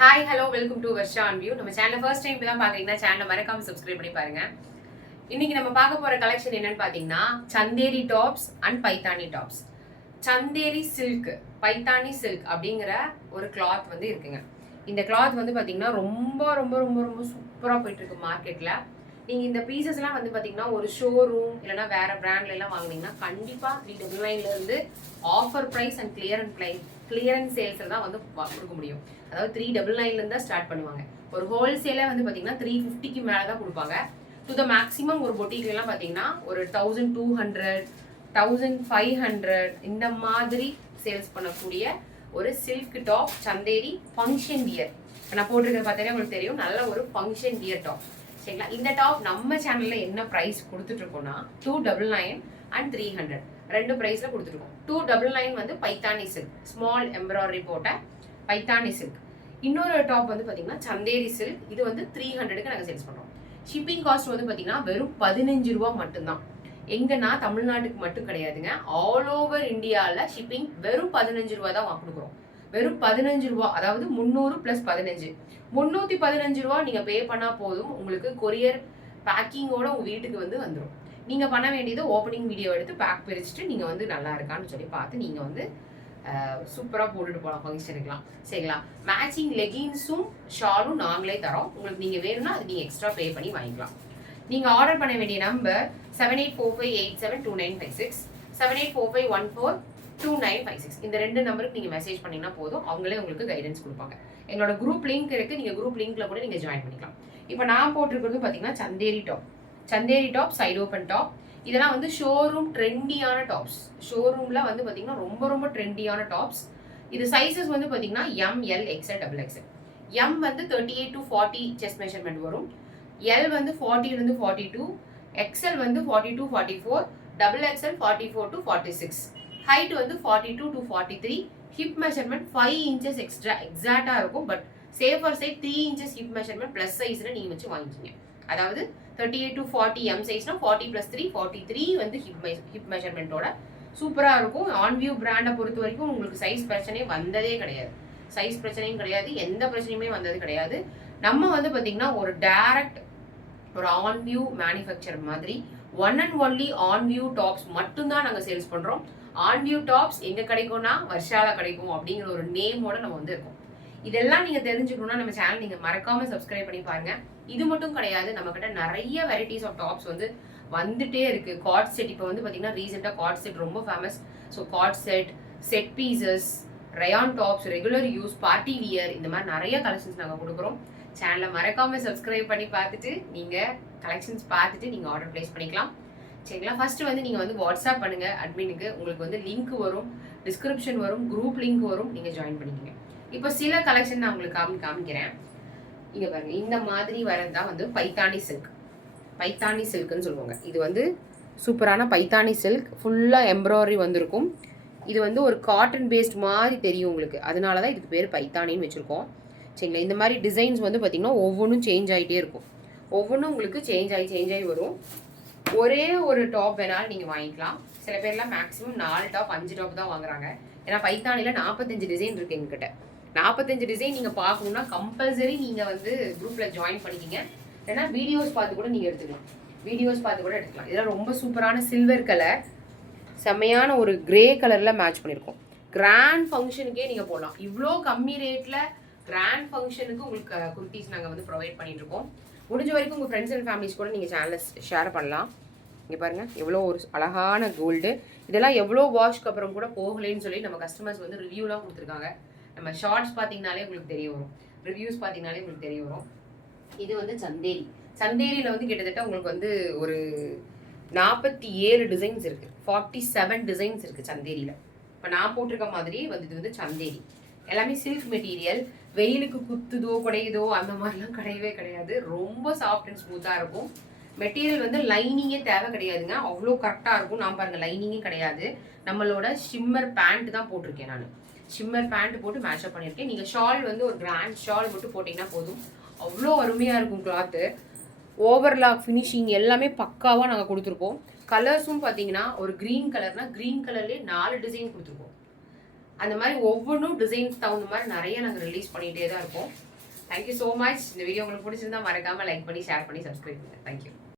Hi hello welcome to Varsha on view. நம்ம channel first time தான் பார்க்குறீங்கன்னா சேனலை மறக்காம சப்ஸ்கிரைப் பண்ணி பாருங்க. இன்னைக்கு நம்ம பார்க்க போற கலெக்ஷன் என்னன்னு பார்த்தீங்கன்னா Chanderi tops and Paithani tops. Chanderi silk Paithani silk அப்படிங்கிற ஒரு கிளாத் வந்து இருக்குங்க. இந்த கிளாத் வந்து பார்த்தீங்கன்னா ரொம்ப ரொம்ப ரொம்ப ரொம்ப சூப்பராக போயிட்டு இருக்கு மார்க்கெட்டில். நீங்கள் இந்த பீசஸ்லாம் வந்து பார்த்தீங்கன்னா ஒரு ஷோரூம் இல்லைனா வேற பிராண்ட்ல எல்லாம் வாங்கினீங்கன்னா கண்டிப்பாக 399 ஆஃபர் ப்ரைஸ் அண்ட் கிளியரன்ஸ் சேல்ஸில் தான் வந்து கொடுக்க முடியும். அதாவது 399 தான் ஸ்டார்ட் பண்ணுவாங்க. ஒரு ஹோல்சேலே வந்து பார்த்தீங்கன்னா 350க்கு மேலே தான் கொடுப்பாங்க. டு த மேக்ஸிமம் ஒரு பொட்டிக்லாம் பார்த்தீங்கன்னா ஒரு 1200 1500 இந்த மாதிரி சேல்ஸ் பண்ணக்கூடிய ஒரு silk top Chanderi function wear. நான் போட்டிருக்க பார்த்தீங்கன்னா உங்களுக்கு தெரியும், நல்ல ஒரு ஃபங்க்ஷன் வியர் டாப். சரிங்களா? இந்த டாப் நம்ம சேனல்ல என்ன ப்ரைஸ் கொடுத்துட்டு இருக்கோம்னா 299 அண்ட் 300 ரெண்டு ப்ரைஸ்ல கொடுத்துருக்கோம். 299 வந்து பைத்தானி சில்க் ஸ்மால் எம்ப்ராய்டரி போட்ட பைத்தானி சில்க். இன்னொரு டாப் வந்து பார்த்தீங்கன்னா சந்தேரி சில்க். இது வந்து 300க்கு நாங்கள் சேல்ஸ் பண்ணுறோம். ஷிப்பிங் காஸ்ட் வந்து பார்த்தீங்கன்னா வெறும் 15 ரூபா மட்டும்தான். எங்கன்னா தமிழ்நாட்டுக்கு மட்டும் கிடையாதுங்க, ஆல் ஓவர் இந்தியாவில் ஷிப்பிங் வெறும் 15 ரூபா தான் கொடுக்குறோம். வெறும் 15 ரூபா, அதாவது 300 + 15 315 ரூபா நீங்கள் பே பண்ணால் போதும். உங்களுக்கு கொரியர் பேக்கிங்கோட உங்கள் வீட்டுக்கு வந்து வந்துடும். நீங்கள் பண்ண வேண்டியது ஓப்பனிங் வீடியோ எடுத்து பேக் பிரிச்சுட்டு நீங்கள் வந்து நல்லா இருக்கான்னு சொல்லி பார்த்து நீங்கள் வந்து சூப்பராக போட்டுட்டு போகலாம் ஃபங்க்ஷனுக்குலாம். சரிங்களா? மேட்சிங் லெகின்ஸும் ஷாலும் நாங்களே தரோம். உங்களுக்கு நீங்கள் வேணும்னா அது நீங்கள் எக்ஸ்ட்ரா பே பண்ணி வாங்கிக்கலாம். நீங்கள் ஆர்டர் பண்ண வேண்டிய நம்பர் 7845872956 7845142956. இந்த ரெண்டு நம்பருக்கு நீங்கள் மெசேஜ் பண்ணிங்கன்னா போதும், அவங்களே உங்களுக்கு கைடன்ஸ் கொடுப்பாங்க. எங்களோட குரூப் லிங்க் இருக்குது, நீங்கள் குரூப் லிங்க்ல கூட நீங்கள் ஜாயின் பண்ணிக்கலாம். இப்போ நான் போட்டிருக்கிறது பார்த்தீங்கன்னா Chanderi top side open top. இதெல்லாம் வந்து ஷோரூம் ட்ரெண்டியான டாப்ஸ். ஷோரூம்ல வந்து பார்த்தீங்கன்னா ரொம்ப ரொம்ப ட்ரெண்டியான டாப்ஸ். இது சைஸஸ் வந்து பார்த்தீங்கன்னா ML XL XXL. M வந்து 38 to 40 செஸ்ட் மெஷர்மெண்ட் வரும். L வந்து 40 to 42, XL வந்து 42 to 44, XXL 44 to 46. ஹைட் வந்து 42 to 43. ஹிப் மெஷர்மெண்ட் 5 இன்ச்சஸ் எக்ஸாக்டா இருக்கும். But safer side 3 inches hip measurement plus சைஸ்ல நீங்க வச்சு வாங்கிக்கிங்க. அதாவது 38 to 40 M சைஸ்னா 40 + 3 43 வந்து ஹிப் மெஷர்மெண்ட்டோட சூப்பரா இருக்கும். ஆன்வியூ பிராண்டை பொறுத்த வரைக்கும் உங்களுக்கு சைஸ் பிரச்சனையே வந்ததே கிடையாது. சைஸ் பிரச்சனையும் கிடையாது, எந்த பிரச்சனையுமே வந்தது கிடையாது. நம்ம வந்து பாத்தீங்கன்னா ஒரு டைரக்ட் ஒரு ஆன்வியூ மேனுஃபேக்சர் மாதிரி ஒன் அண்ட் ஒன்லி ஆன்வியூ டாப்ஸ் மட்டும்தான் நாங்கள் சேல்ஸ் பண்றோம். ஆன்வியூ டாப்ஸ் எங்க கிடைக்கும்னா வர்ஷால கிடைக்கும் அப்படிங்கிற ஒரு நேமோட நம்ம வந்து இருக்கோம். இதெல்லாம் நீங்க தெரிஞ்சுக்கணும்னா நம்ம சேனல் நீங்க மறக்காம சப்ஸ்கிரைப் பண்ணி பாருங்க. இது மட்டும் கிடையாது, நம்ம கிட்ட நிறைய வெரைட்டிஸ் ஆஃப் டாப்ஸ் வந்து வந்துட்டே இருக்கு. கார்ட் செட் இப்போ வந்து பாத்தீங்கன்னா ரீசெண்டா கார்ட் செட் ரொம்ப famous. So co-ord set pieces, rayon tops, regular use, party wear, இந்த மாதிரி நிறைய கலெக்ஷன்ஸ் நாங்கள் கொடுக்குறோம். சேனலை மறக்காம சப்ஸ்கிரைப் பண்ணி பார்த்துட்டு நீங்க கலெக்ஷன்ஸ் பார்த்துட்டு நீங்க ஆர்டர் பிளேஸ் பண்ணிக்கலாம். சரிங்களா? ஃபர்ஸ்ட் வந்து நீங்க வந்து வாட்ஸ்அப் பண்ணுங்க அட்மினுக்கு. உங்களுக்கு வந்து லிங்க் வரும், டிஸ்கிரிப்ஷன் வரும், குரூப் லிங்க் வரும், நீங்க ஜாயின் பண்ணிக்கங்க. இப்போ சில கலெக்ஷன் நான் உங்களுக்கு காமிக்கிறேன். இங்க பாருங்க, இந்த மாதிரி வரதான் வந்து பைத்தானி சில்க்னு சொல்லுவாங்க. இது வந்து சூப்பரான பைத்தானி சில்க், ஃபுல்லா எம்ப்ராய்டரி வந்திருக்கும். இது வந்து ஒரு காட்டன் பேஸ்ட் மாதிரி தெரியும் உங்களுக்கு, அதனால தான் இதுக்கு பேர் பைத்தானின்னு வச்சிருக்கோம். சரிங்களா? இந்த மாதிரி டிசைன்ஸ் வந்து பார்த்தீங்கன்னா ஒவ்வொன்றும் சேஞ்ச் ஆகிட்டே இருக்கும். ஒவ்வொன்றும் உங்களுக்கு சேஞ்ச் ஆகி வரும். ஒரே ஒரு டாப் வேணாலும் நீங்கள் வாங்கிக்கலாம். சில பேர்லாம் மேக்ஸிமம் 4 டாப் 5 டாப் தான் வாங்குறாங்க. ஏன்னா பைத்தானியில் 45 டிசைன் இருக்கு எங்ககிட்ட. 45 டிசைன் நீங்கள் பார்க்கணுன்னா கம்பல்சரி நீங்கள் வந்து குரூப்பில் ஜாயின் பண்ணிக்கிங்க. ஏன்னா வீடியோஸ் பார்த்து கூட நீங்கள் எடுத்துக்கலாம். இதெல்லாம் ரொம்ப சூப்பரான சில்வர் கலர், செம்மையான ஒரு கிரே கலரில் மேட்ச் பண்ணியிருக்கோம். கிராண்ட் ஃபங்க்ஷனுக்கே நீங்கள் போடலாம். இவ்வளோ கம்மி ரேட்டில் கிராண்ட் ஃபங்க்ஷனுக்கு உங்களுக்கு குர்த்திஸ் நாங்கள் வந்து ப்ரொவைட் பண்ணிட்டு இருக்கோம். முடிஞ்ச வரைக்கும் உங்கள் ஃப்ரெண்ட்ஸ் அண்ட் ஃபேமிலிஸ் கூட நீங்கள் சேனலை ஷேர் பண்ணலாம். இங்கே பாருங்கள் எவ்வளோ ஒரு அழகான கோல்டு. இதெல்லாம் எவ்வளோ வாஷ்க்கு அப்புறம் கூட போகலைன்னு சொல்லி நம்ம கஸ்டமர்ஸ் வந்து ரிவ்யூலாம் கொடுத்துருக்காங்க. நம்ம ஷார்ட்ஸ் பார்த்தீங்கனாலே உங்களுக்கு தெரிய வரும், ரிவ்யூஸ் பார்த்தீங்கனாலே உங்களுக்கு தெரிய வரும். இது வந்து சந்தேரியில் வந்து கிட்டத்தட்ட உங்களுக்கு வந்து ஒரு 47 டிசைன்ஸ் இருக்குது, 47 டிசைன்ஸ் இருக்குது சந்தேரியில். இப்போ நான் போட்டிருக்க மாதிரி வந்து இது வந்து சந்தேரி எல்லாமே சில்க் மெட்டீரியல். வெயிலுக்கு குத்துதோ குடையுதோ அந்த மாதிரிலாம் கிடையவே கிடையாது. ரொம்ப சாஃப்ட் அண்ட் ஸ்மூத்தாக இருக்கும். மெட்டீரியல் வந்து லைனிங்கே தேவை கிடையாதுங்க, அவ்வளோ கரெக்டாக இருக்கும். நான் பாருங்கள் லைனிங்கே கிடையாது, நம்மளோட ஷிம்மர் பேண்ட் தான் போட்டிருக்கேன். நான் ஷிம்மர் பேண்ட் போட்டு மேட்சப் பண்ணியிருக்கேன். நீங்கள் ஷால் வந்து ஒரு கிராண்ட் ஷால் மட்டும் போட்டிங்கன்னா போதும், அவ்வளோ அருமையாக இருக்கும் கிளாத்து. ஓவர்லாக் ஃபினிஷிங் எல்லாமே பக்காவாக நாங்கள் கொடுத்துருப்போம். கலர்ஸும் பார்த்தீங்கன்னா ஒரு க்ரீன் கலர்னா க்ரீன் கலர்லேயே 4 டிசைன் கொடுத்துருப்போம். அந்த மாதிரி ஒவ்வொன்றும் டிசைன்ஸ் தகுந்த மாதிரி நிறைய நாங்கள் ரிலீஸ் பண்ணிகிட்டே தான் இருக்கோம். Thank you so much. இந்த வீடியோ உங்களுக்கு பிடிச்சிருந்தா மறக்காமல் லைக் பண்ணி ஷேர் பண்ணி சப்ஸ்கிரைப் பண்ணுங்கள். தேங்க்யூ.